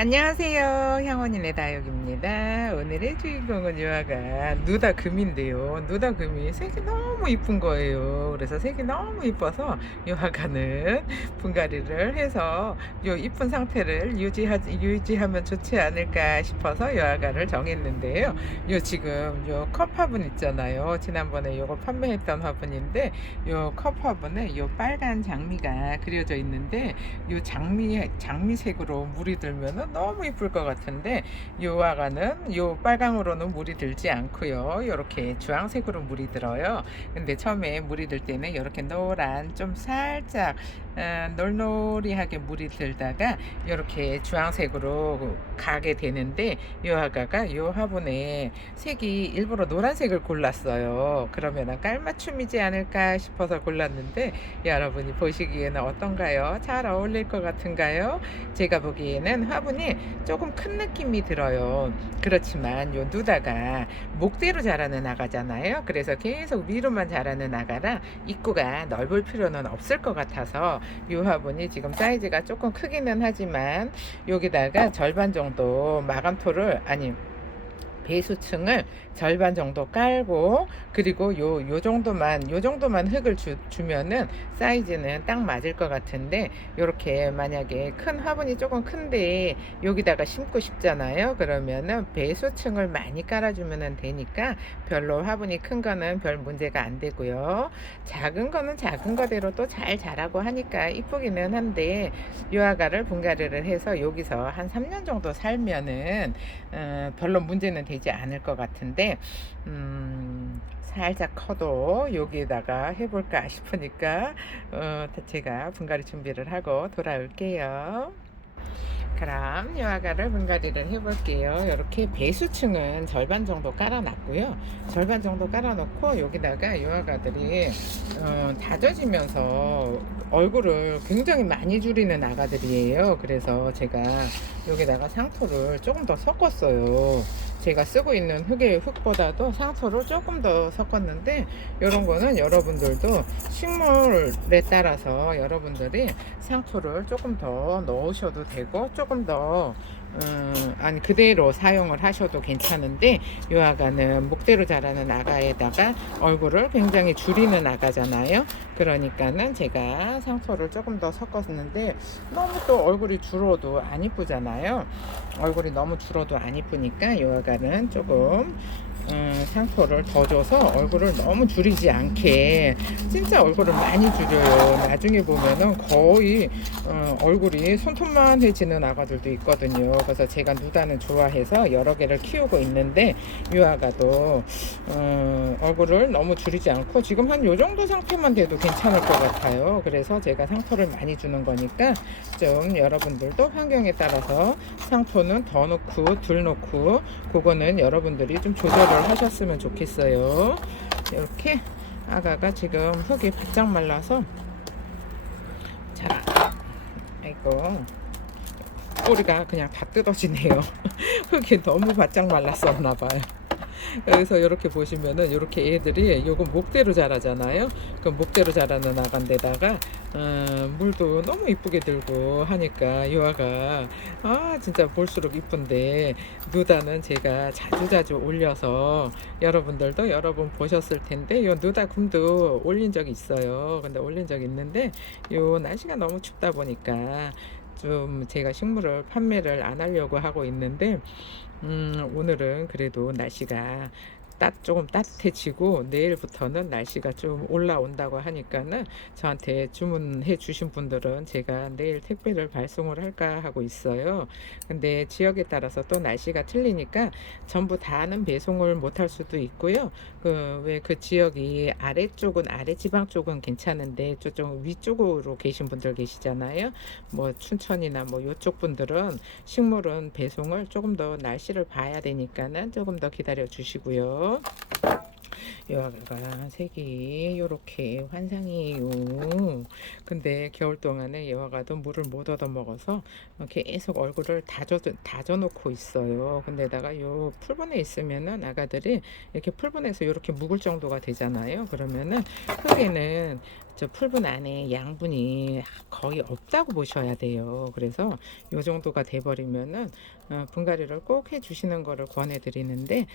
안녕하세요. 향원인의 다육입니다. 오늘의 주인공은 요아가 누다금인데요. 누다금이 색이 너무 이쁜 거예요. 그래서 색이 너무 이뻐서 요아가는 분갈이를 해서 요 이쁜 상태를 유지하면 좋지 않을까 싶어서 요아가를 정했는데요. 요 지금 요 컵 화분 있잖아요. 지난번에 요거 판매했던 화분인데 요 컵 화분에 요 빨간 장미가 그려져 있는데 요 장미색으로 물이 들면은 너무 이쁠 것 같은데 요 아가는 요 빨강으로는 물이 들지 않고요. 요렇게 주황색으로 물이 들어요. 근데 처음에 물이 들 때는 요렇게 노란 좀 살짝 놀놀이하게 물이 들다가 요렇게 주황색으로 가게 되는데 요 아가가 요 화분에 색이 일부러 노란색을 골랐어요. 그러면 깔맞춤이지 않을까 싶어서 골랐는데 여러분이 보시기에는 어떤가요? 잘 어울릴 것 같은가요? 제가 보기에는 화분이 조금 큰 느낌이 들어요. 그렇지만 요 누다가 목대로 자라는 아가잖아요. 그래서 계속 위로만 자라는 아가라 입구가 넓을 필요는 없을 것 같아서 요 화분이 지금 사이즈가 조금 크기는 하지만 여기다가 절반 정도 마감토를 아니 배수층을 절반 정도 깔고 그리고 요 정도만 흙을 주면은 사이즈는 딱 맞을 것 같은데 요렇게 만약에 큰 화분이 조금 큰데 여기다가 심고 싶잖아요. 그러면은 배수층을 많이 깔아주면 되니까 별로 화분이 큰 거는 별 문제가 안 되고요. 작은 거는 작은 거대로 또 잘 자라고 하니까 이쁘기는 한데 요 아가를 분갈이를 해서 여기서 한 3년 정도 살면은 별로 문제는 되지 않을 것 같은데 살짝 커도 여기에다가 해볼까 싶으니까 제가 분갈이 준비를 하고 돌아올게요. 그럼 요아가를 분갈이를 해볼게요. 이렇게 배수층은 절반 정도 깔아놨고요. 절반 정도 깔아놓고 여기다가 요아가들이 다져지면서 얼굴을 굉장히 많이 줄이는 아가들이에요. 그래서 제가 여기다가 상토를 조금 더 섞었어요. 제가 쓰고 있는 흙보다도 상토를 조금 더 섞었는데 이런 거는 여러분들도 식물에 따라서 여러분들이 상토를 조금 더 넣으셔도 되고 조금 더 아니 그대로 사용을 하셔도 괜찮은데 이 아가는 목대로 자라는 아가에다가 얼굴을 굉장히 줄이는 아가잖아요. 그러니까는 제가 상토를 조금 더 섞었는데 너무 또 얼굴이 줄어도 안 이쁘잖아요. 얼굴이 너무 줄어도 안 이쁘니까 이 아가는 조금 상토를 더 줘서 얼굴을 너무 줄이지 않게 진짜 얼굴을 많이 줄여요. 나중에 보면은 거의 얼굴이 손톱만해지는 아가들도 있거든요. 그래서 제가 누다는 좋아해서 여러 개를 키우고 있는데 이 아가도 얼굴을 너무 줄이지 않고 지금 한 요 정도 상태만 돼도 괜찮을 것 같아요. 그래서 제가 상토를 많이 주는 거니까 좀 여러분들도 환경에 따라서 상토는 더 넣고 덜 넣고 그거는 여러분들이 좀 조절을 하셨으면 좋겠어요. 이렇게 아가가 지금 흙이 바짝 말라서 잘 아이고 꼬리가 그냥 다 뜯어지네요. 흙이 너무 바짝 말랐었나 봐요. 그래서 이렇게 보시면은 이렇게 애들이 요거 목대로 자라잖아요. 그 목대로 자라는 아간데다가 물도 너무 이쁘게 들고 하니까 요아가 진짜 볼수록 이쁜데 누다는 제가 자주자주 올려서 여러분들도 여러 번 보셨을 텐데 요 누다 금도 올린 적이 있어요. 근데 올린 적이 있는데 요 날씨가 너무 춥다 보니까 좀 제가 식물을 판매를 안 하려고 하고 있는데 오늘은 그래도 날씨가 조금 따뜻해지고 내일부터는 날씨가 좀 올라온다고 하니까는 저한테 주문해 주신 분들은 제가 내일 택배를 발송을 할까 하고 있어요. 근데 지역에 따라서 또 날씨가 틀리니까 전부 다는 배송을 못 할 수도 있고요. 왜 그 지역이 아래쪽은 아래 지방 쪽은 괜찮은데 저쪽 위쪽으로 계신 분들 계시잖아요. 뭐 춘천이나 뭐 요쪽 분들은 식물은 배송을 조금 더 날씨를 봐야 되니까는 조금 더 기다려 주시고요. 여화가 색이 요렇게 환상이에요. 근데 겨울 동안에 여화가도 물을 못 얻어 먹어서 계속 얼굴을 다져 놓고 있어요. 근데다가 요 풀분에 있으면은 아가들이 이렇게 풀분에서 이렇게 묵을 정도가 되잖아요. 그러면은 흙에는 저 풀분 안에 양분이 거의 없다고 보셔야 돼요. 그래서 요 정도가 돼버리면은 분갈이를 꼭 해주시는 거를 권해드리는데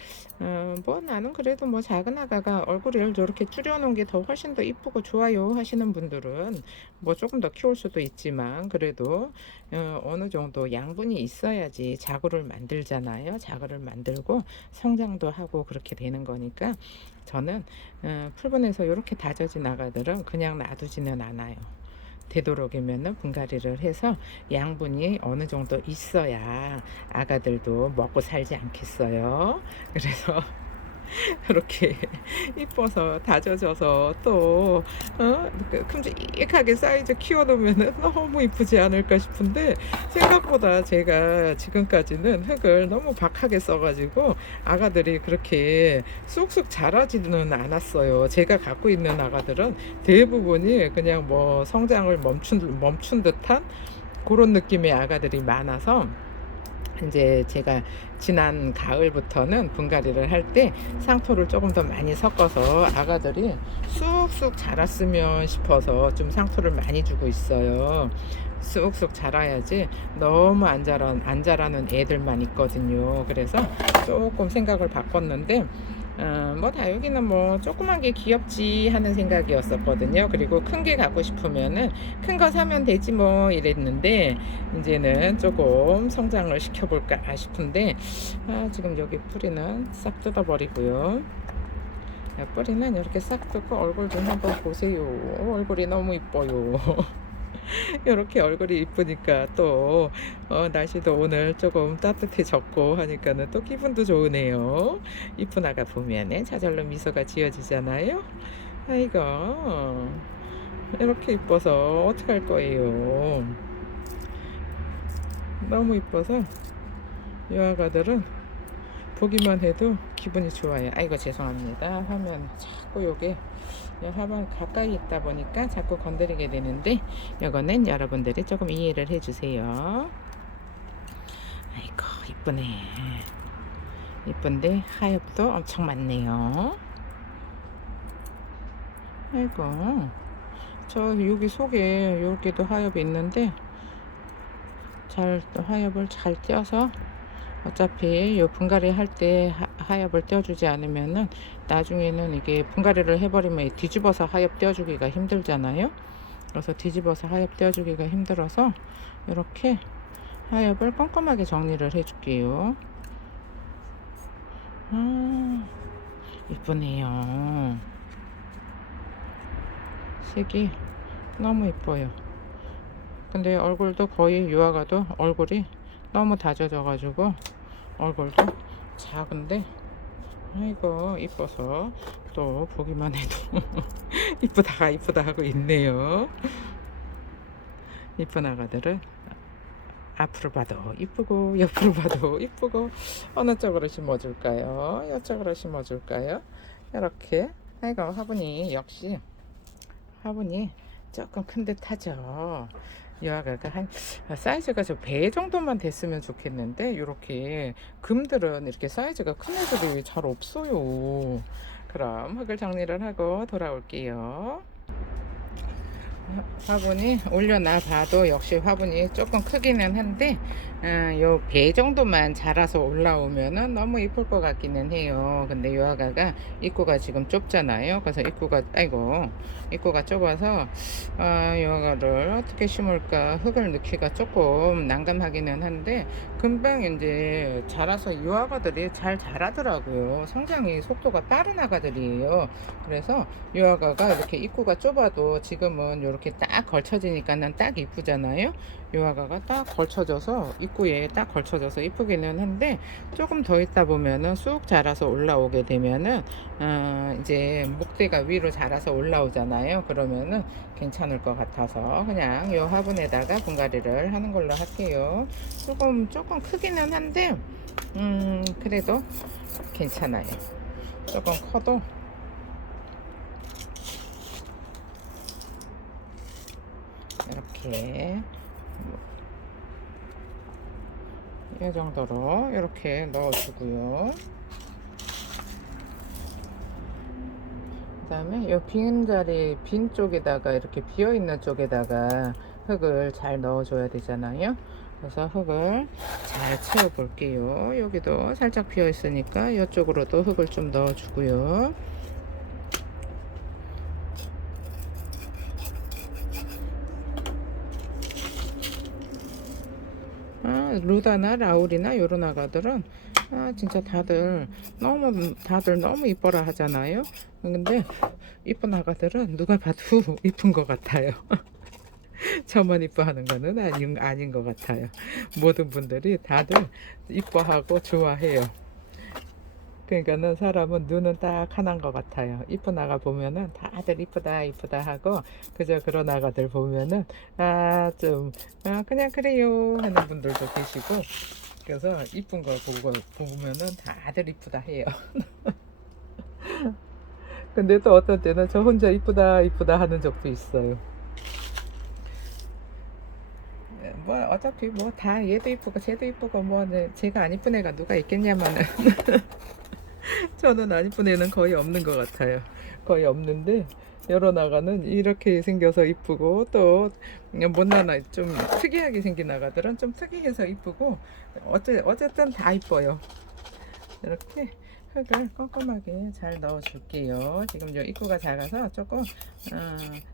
뭐 나는 그래도 뭐 작은 아가가 얼굴을 저렇게 줄여놓은 게 더 훨씬 더 이쁘고 좋아요 하시는 분들은 뭐 조금 더 키울 수도 있지만 그래도 어느 정도 양분이 있어야지 자구를 만들잖아요. 자구를 만들고 성장도 하고 그렇게 되는 거니까 저는 풀분에서 이렇게 다져진 아가들은 그냥 놔두지는 않아요. 되도록이면 분갈이를 해서 양분이 어느 정도 있어야 아가들도 먹고 살지 않겠어요. 그래서 이렇게 이뻐서 다져져서 또 큼직하게 사이즈 키워놓으면 너무 이쁘지 않을까 싶은데 생각보다 제가 지금까지는 흙을 너무 박하게 써가지고 아가들이 그렇게 쑥쑥 자라지는 않았어요. 제가 갖고 있는 아가들은 대부분이 그냥 뭐 성장을 멈춘 듯한 그런 느낌의 아가들이 많아서 이제 제가 지난 가을부터는 분갈이를 할 때 상토를 조금 더 많이 섞어서 아가들이 쑥쑥 자랐으면 싶어서 좀 상토를 많이 주고 있어요. 쑥쑥 자라야지 너무 안 자라는 애들만 있거든요. 그래서 조금 생각을 바꿨는데 뭐 다육이는 뭐 조그만 게 귀엽지 하는 생각이었었거든요. 그리고 큰 게 갖고 싶으면은 큰 거 사면 되지 뭐 이랬는데 이제는 조금 성장을 시켜볼까 싶은데 지금 여기 뿌리는 싹 뜯어버리고요. 뿌리는 이렇게 싹 뜯고 얼굴 좀 한번 보세요. 얼굴이 너무 이뻐요. 이렇게 얼굴이 이쁘니까 또 날씨도 오늘 조금 따뜻해졌고 하니까는 또 기분도 좋으네요. 이쁜 아가 보면은 저절로 미소가 지어지잖아요. 아이고 이렇게 이뻐서 어떡할 거예요. 너무 이뻐서 이 아가들은 보기만 해도 기분이 좋아요. 아이고 죄송합니다. 화면 자꾸 요게 화면 가까이 있다 보니까 자꾸 건드리게 되는데 이거는 여러분들이 조금 이해를 해주세요. 아이고 이쁘네. 이쁜데 하엽도 엄청 많네요. 아이고 저 여기 속에 여기도 하엽이 있는데 하엽을 잘 떼어서 어차피 요 분갈이 할 때 하엽을 떼어주지 않으면은 나중에는 이게 분갈이를 해버리면 뒤집어서 하엽 떼어주기가 힘들잖아요. 그래서 뒤집어서 하엽 떼어주기가 힘들어서 이렇게 하엽을 꼼꼼하게 정리를 해줄게요. 이쁘네요. 색이 너무 이뻐요. 근데 얼굴도 거의 유아가도 얼굴이 너무 다져져 가지고 얼굴도 작은데 아이고 이뻐서 또 보기만 해도 이쁘다 하고 있네요. 이쁜 아가들은 앞으로 봐도 이쁘고 옆으로 봐도 이쁘고 어느 쪽으로 심어줄까요? 이쪽으로 심어줄까요? 이렇게 아이고 화분이 역시 화분이 조금 큰 듯하죠. 이 아가가 한 사이즈가 저 배 정도만 됐으면 좋겠는데 이렇게 금들은 이렇게 사이즈가 큰 애들이 잘 없어요. 그럼 흙을 정리를 하고 돌아올게요. 화분이 올려놔 봐도 역시 화분이 조금 크기는 한데 요 배 정도만 자라서 올라오면은 너무 이쁠 것 같기는 해요. 근데 요 아가가 입구가 지금 좁잖아요. 그래서 입구가 좁아서 요 아가를 어떻게 심을까 흙을 넣기가 조금 난감하기는 한데 금방 이제 자라서 요 아가들이 잘 자라더라고요. 성장이 속도가 빠른 아가들이에요. 그래서 요 아가가 이렇게 입구가 좁아도 지금은 이렇게 딱 걸쳐지니까는 딱 이쁘잖아요. 요 아가가 딱 걸쳐져서 입구에 딱 걸쳐져서 이쁘기는 한데 조금 더 있다 보면은 쑥 자라서 올라오게 되면은 이제 목대가 위로 자라서 올라오잖아요. 그러면은 괜찮을 것 같아서 그냥 요 화분에다가 분갈이를 하는 걸로 할게요. 조금 크기는 한데 그래도 괜찮아요. 조금 커도 이렇게 이 정도로 이렇게 넣어주고요. 그다음에 요 빈 자리 빈 쪽에다가 이렇게 비어 있는 쪽에다가 흙을 잘 넣어줘야 되잖아요. 그래서 흙을 잘 채워 볼게요. 여기도 살짝 비어 있으니까 이쪽으로도 흙을 좀 넣어주고요. 루다나 라울이나 요런 아가들은 진짜 다들 너무 이뻐라 하잖아요. 근데 이쁜 아가들은 누가 봐도 이쁜 것 같아요. 저만 이뻐하는 거는 아닌 것 같아요. 모든 분들이 다들 이뻐하고 좋아해요. 그러니까는 사람은 눈은 딱 하나인 것 같아요. 이쁜 아가 보면은 다들 이쁘다 이쁘다 하고, 그저 그런 아가들 보면은 그냥 그래요 하는 분들도 계시고, 그래서 이쁜 거 보면은 다들 이쁘다 해요. 근데 또 어떤 때는 저 혼자 이쁘다 이쁘다 하는 적도 있어요. 뭐 어차피 뭐 다 얘도 이쁘고 쟤도 이쁘고 뭐 제가 안 이쁜 애가 누가 있겠냐마는 저는 안 이쁜 애는 거의 없는 것 같아요. 거의 없는데 여러 나가는 이렇게 생겨서 이쁘고, 또 못나나 좀 특이하게 생긴 나가들은 좀 특이해서 이쁘고, 어쨌든 다 이뻐요. 이렇게 흙을 꼼꼼하게 잘 넣어 줄게요. 지금 요 입구가 작아서 조금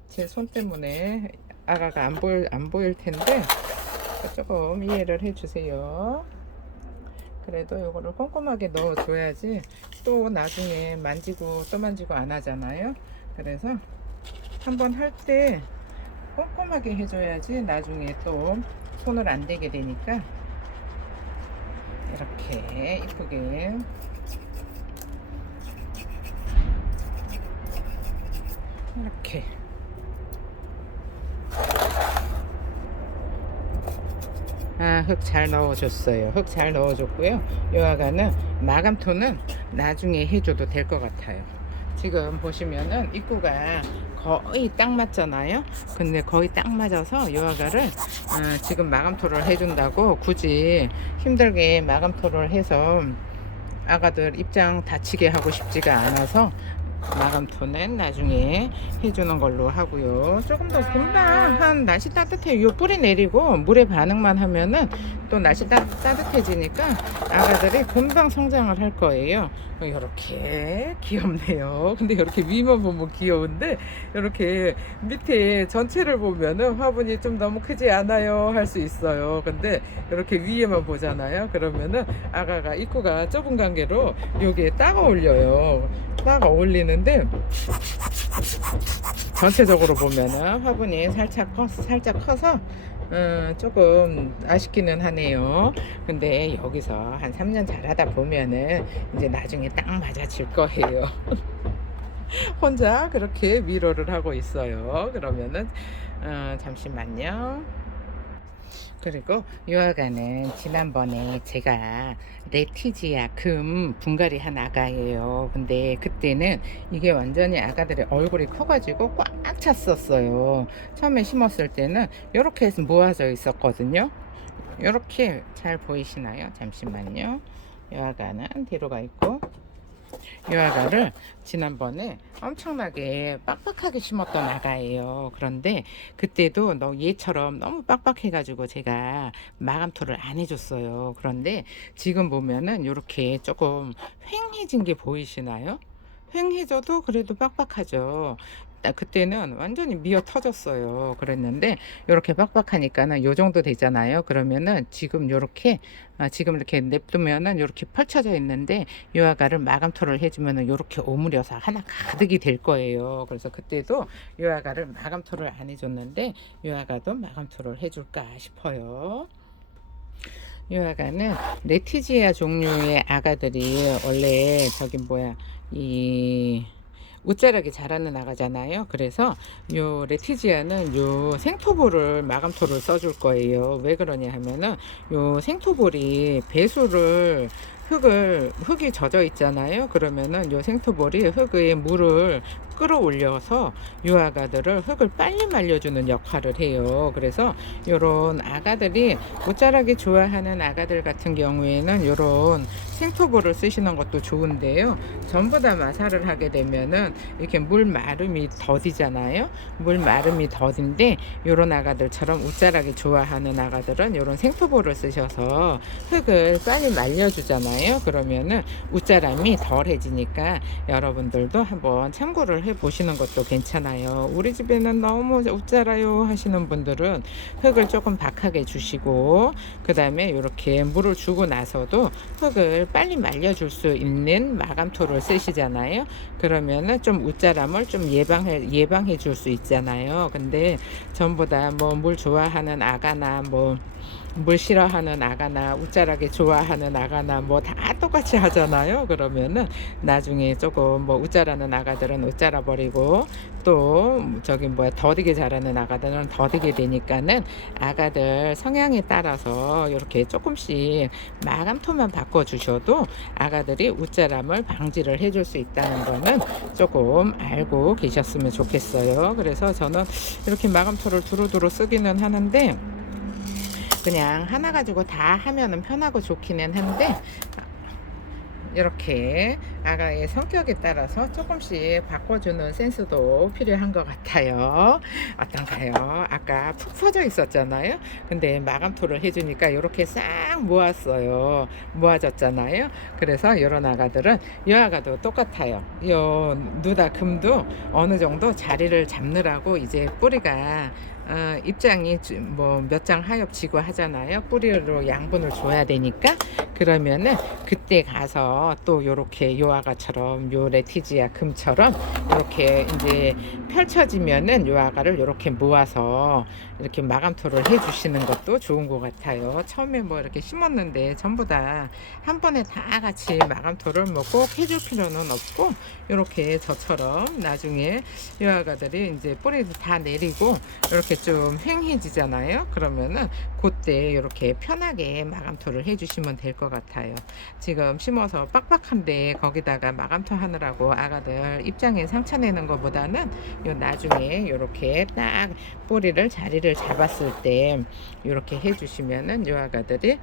제 손 때문에 아가가 안 보일 텐데 조금 이해를 해 주세요. 그래도 요거를 꼼꼼하게 넣어 줘야지 또 나중에 만지고 또 만지고 안 하잖아요. 그래서 한번 할 때 꼼꼼하게 해줘야지 나중에 또 손을 안 대게 되니까, 이렇게 이쁘게 이렇게 흙 잘 넣어줬어요. 흙 잘 넣어줬고요. 요 아가는 마감토는 나중에 해줘도 될 것 같아요. 지금 보시면은 입구가 거의 딱 맞잖아요. 근데 거의 딱 맞아서 요 아가를 지금 마감토를 해준다고 굳이 힘들게 마감토를 해서 아가들 입장 다치게 하고 싶지가 않아서 마감토는 나중에 해주는 걸로 하고요. 조금 더 금방 한 날씨 따뜻해 요 뿌리 내리고 물에 반응만 하면은 또 날씨 따뜻해지니까 아가들이 금방 성장을 할 거예요. 이렇게 귀엽네요. 근데 이렇게 위만 보면 귀여운데 이렇게 밑에 전체를 보면은 화분이 좀 너무 크지 않아요 할 수 있어요. 근데 이렇게 위에만 보잖아요. 그러면은 아가가 입구가 좁은 관계로 여기에 딱 어울려요. 딱 어울리는데 전체적으로 보면은 화분이 살짝 커서 조금 아쉽기는 하네요. 근데 여기서 한 3년 잘하다 보면은 이제 나중에 딱 맞아질 거예요. 혼자 그렇게 위로를 하고 있어요. 그러면은 잠시만요. 그리고 유아가는 지난번에 제가 레티지아 금 분갈이 한 아가예요. 근데 그때는 이게 완전히 아가들의 얼굴이 커가지고 꽉 찼었어요. 처음에 심었을 때는 이렇게 해서 모아져 있었거든요. 이렇게 잘 보이시나요? 잠시만요. 유아가는 뒤로 가 있고, 유아가를 지난번에 엄청나게 빡빡하게 심었던 아가예요. 그런데 그때도 얘처럼 너무 빡빡해가지고 제가 마감토를 안 해줬어요. 그런데 지금 보면은 이렇게 조금 휑해진 게 보이시나요? 휑해져도 그래도 빡빡하죠. 그때는 완전히 미어 터졌어요. 그랬는데 이렇게 빡빡하니까는 요 정도 되잖아요. 그러면은 지금 요렇게 지금 이렇게 냅두면은 요렇게 펼쳐져 있는데 요 아가를 마감토를 해주면은 요렇게 오므려서 하나 가득이 될 거예요. 그래서 그때도 요 아가를 마감토를 안 해줬는데 요 아가도 마감토를 해줄까 싶어요. 이 아가는 레티지아 종류의 아가들이 원래 이 옷자락이 자라는 아가잖아요. 그래서 요 레티지아는 요 생토볼을 마감토를 써줄 거예요. 왜 그러냐 하면은 요 생토볼이 배수를 흙이 젖어 있잖아요. 그러면은 요 생토볼이 흙에 물을 끌어올려서 요 아가들을 흙을 빨리 말려주는 역할을 해요. 그래서 요런 아가들이 옷자라기 좋아하는 아가들 같은 경우에는 요런 생토볼을 쓰시는 것도 좋은데요. 전부 다 마사를 하게 되면은 이렇게 물 마름이 더디잖아요. 물 마름이 더딘데 요런 아가들처럼 옷자라기 좋아하는 아가들은 요런 생토볼을 쓰셔서 흙을 빨리 말려주잖아요. 그러면은 옷자람이 덜해지니까 여러분들도 한번 참고를 해 보시는 것도 괜찮아요. 우리 집에는 너무 옷자라요 하시는 분들은 흙을 조금 박하게 주시고, 그 다음에 이렇게 물을 주고 나서도 흙을 빨리 말려줄 수 있는 마감토를 쓰시잖아요. 그러면은 좀 웃자람을 좀 예방해 줄 수 있잖아요. 근데 전부 다 뭐 물 좋아하는 아가나 뭐 물 싫어하는 아가나 웃자라기 좋아하는 아가나 뭐 다 똑같이 하잖아요. 그러면은 나중에 조금 뭐 웃자라는 아가들은 웃자라 버리고, 또 저기 뭐야 더디게 자라는 아가들은 더디게 되니까는 아가들 성향에 따라서 이렇게 조금씩 마감토만 바꿔 주셔도 아가들이 웃자람을 방지를 해줄 수 있다는 거는 조금 알고 계셨으면 좋겠어요. 그래서 저는 이렇게 마감토를 두루두루 쓰기는 하는데, 그냥 하나 가지고 다 하면은 편하고 좋기는 한데, 이렇게 아가의 성격에 따라서 조금씩 바꿔주는 센스도 필요한 것 같아요. 어떤가요? 아까 푹 퍼져 있었잖아요. 근데 마감토를 해주니까 이렇게 싹 모았어요. 모아졌잖아요. 그래서 이런 아가들은 이 아가도 똑같아요. 이 누다 금도 어느 정도 자리를 잡느라고 이제 뿌리가 입장이 뭐 몇 장 하엽지고 하잖아요. 뿌리로 양분을 줘야 되니까. 그러면은 그때 가서 또 요렇게 요 아가처럼 요 레티지아 금처럼 이렇게 이제 펼쳐지면은 요 아가를 요렇게 모아서 이렇게 마감토를 해 주시는 것도 좋은 것 같아요. 처음에 뭐 이렇게 심었는데 전부 다 한 번에 다 같이 마감토를 뭐 꼭 해줄 필요는 없고, 요렇게 저처럼 나중에 요 아가들이 이제 뿌리도 다 내리고 이렇게 좀 휑해지잖아요. 그러면은 그때 이렇게 편하게 마감토를 해주시면 될 것 같아요. 지금 심어서 빡빡한데 거기다가 마감토 하느라고 아가들 입장에 상처 내는 것보다는 요 나중에 이렇게 딱 뿌리를 자리를 잡았을 때 이렇게 해주시면은 요 아가들이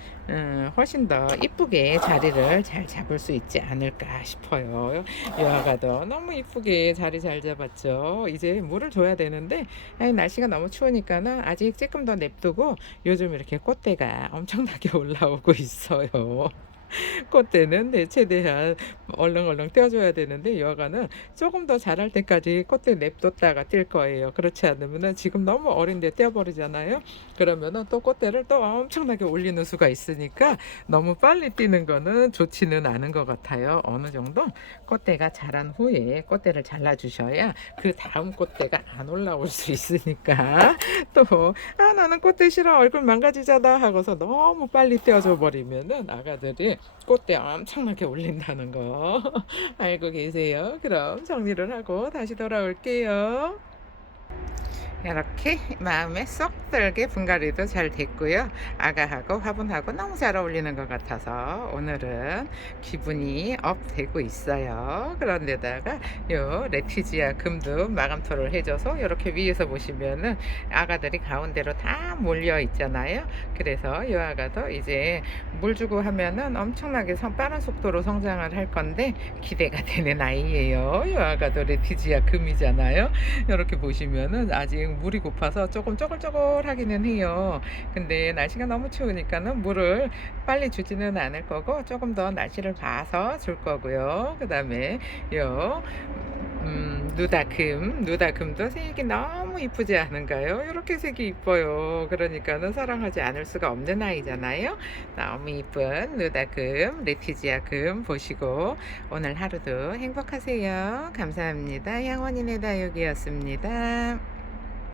훨씬 더 이쁘게 자리를 잘 잡을 수 있지 않을까 싶어요. 요 아가도 너무 이쁘게 자리 잘 잡았죠. 이제 물을 줘야 되는데 날씨가 너무 추우니까는 아직 조금 더 냅두고, 요즘 이렇게 꽃대가 엄청나게 올라오고 있어요. 꽃대는 최대한 얼렁얼렁 떼어줘야 되는데 여가는 조금 더 자랄 때까지 꽃대 냅뒀다가 뛸 거예요. 그렇지 않으면 지금 너무 어린데 떼어버리잖아요. 그러면은 또 꽃대를 또 엄청나게 올리는 수가 있으니까 너무 빨리 뛰는 거는 좋지는 않은 것 같아요. 어느 정도 꽃대가 자란 후에 꽃대를 잘라주셔야 그 다음 꽃대가 안 올라올 수 있으니까. 또 나는 꽃대 싫어 얼굴 망가지잖아 하고서 너무 빨리 떼어줘 버리면은 아가들이 꽃대 엄청나게 올린다는 거 알고 계세요? 그럼 정리를 하고 다시 돌아올게요. 이렇게 마음에 쏙 들게 분갈이도 잘 됐고요. 아가하고 화분하고 너무 잘 어울리는 것 같아서 오늘은 기분이 업 되고 있어요. 그런데다가 요 레티지아 금도 마감토를 해줘서 이렇게 위에서 보시면은 아가들이 가운데로 다 몰려 있잖아요. 그래서 요 아가도 이제 물 주고 하면은 엄청나게 빠른 속도로 성장을 할 건데 기대가 되는 아이예요. 요 아가도 레티지아 금이잖아요. 이렇게 보시면은 아직 물이 고파서 조금 쪼글쪼글하기는 해요. 근데 날씨가 너무 추우니까는 물을 빨리 주지는 않을 거고 조금 더 날씨를 봐서 줄 거고요. 그 다음에 요 누다금도 색이 너무 이쁘지 않은가요? 이렇게 색이 이뻐요. 그러니까는 사랑하지 않을 수가 없는 아이잖아요. 너무 이쁜 누다금, 레티지아 금 보시고 오늘 하루도 행복하세요. 감사합니다. 양원인의 다육이었습니다.